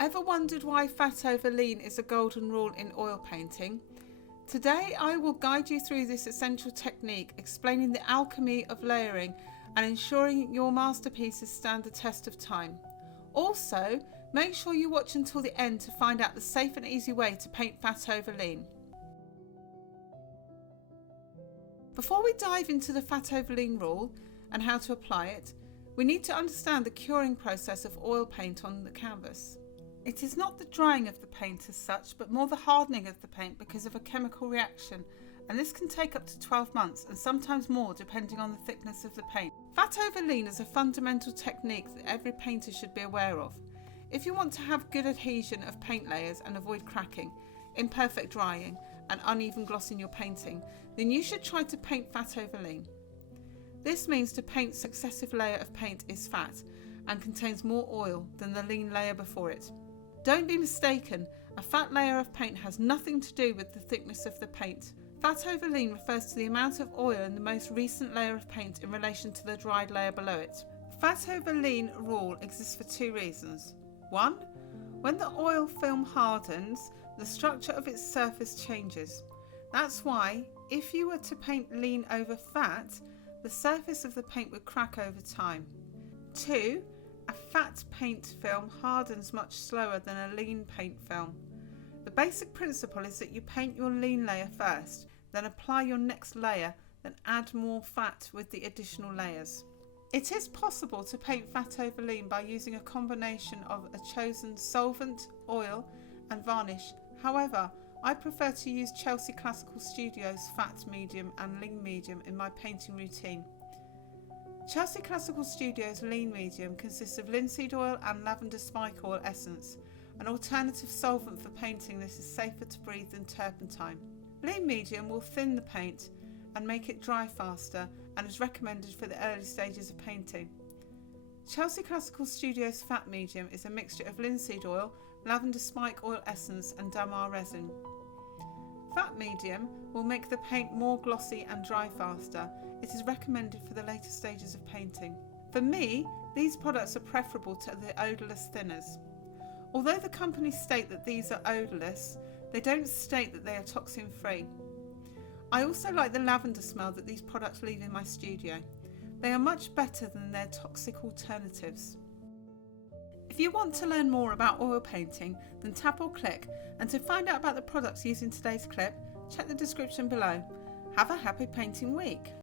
Ever wondered why fat over lean is a golden rule in oil painting? Today I will guide you through this essential technique, explaining the alchemy of layering and ensuring your masterpieces stand the test of time. Also, make sure you watch until the end to find out the safe and easy way to paint fat over lean. Before we dive into the fat over lean rule and how to apply it, we need to understand the curing process of oil paint on the canvas. It is not the drying of the paint as such, but more the hardening of the paint because of a chemical reaction, and this can take up to 12 months and sometimes more depending on the thickness of the paint. Fat over lean is a fundamental technique that every painter should be aware of. If you want to have good adhesion of paint layers and avoid cracking, imperfect drying and uneven gloss in your painting, then you should try to paint fat over lean. This means to paint successive layer of paint is fat and contains more oil than the lean layer before it. Don't be mistaken, a fat layer of paint has nothing to do with the thickness of the paint. Fat over lean refers to the amount of oil in the most recent layer of paint in relation to the dried layer below it. Fat over lean rule exists for two reasons. One, when the oil film hardens, the structure of its surface changes. That's why, if you were to paint lean over fat, the surface of the paint would crack over time. Two, a fat paint film hardens much slower than a lean paint film. The basic principle is that you paint your lean layer first, then apply your next layer, then add more fat with the additional layers. It is possible to paint fat over lean by using a combination of a chosen solvent, oil and varnish. However, I prefer to use Chelsea Classical Studios Fat Medium and Lean Medium in my painting routine. Chelsea Classical Studios Lean Medium consists of linseed oil and lavender spike oil essence, an alternative solvent for painting. This is safer to breathe than turpentine. Lean Medium will thin the paint and make it dry faster and is recommended for the early stages of painting. Chelsea Classical Studios Fat Medium is a mixture of linseed oil, lavender spike oil essence and damar resin. Fat Medium will make the paint more glossy and dry faster. It is recommended for the later stages of painting. For me, these products are preferable to the odourless thinners. Although the companies state that these are odourless, they don't state that they are toxin free. I also like the lavender smell that these products leave in my studio. They are much better than their toxic alternatives. If you want to learn more about oil painting, then tap or click, and to find out about the products used in today's clip, check the description below. Have a happy painting week!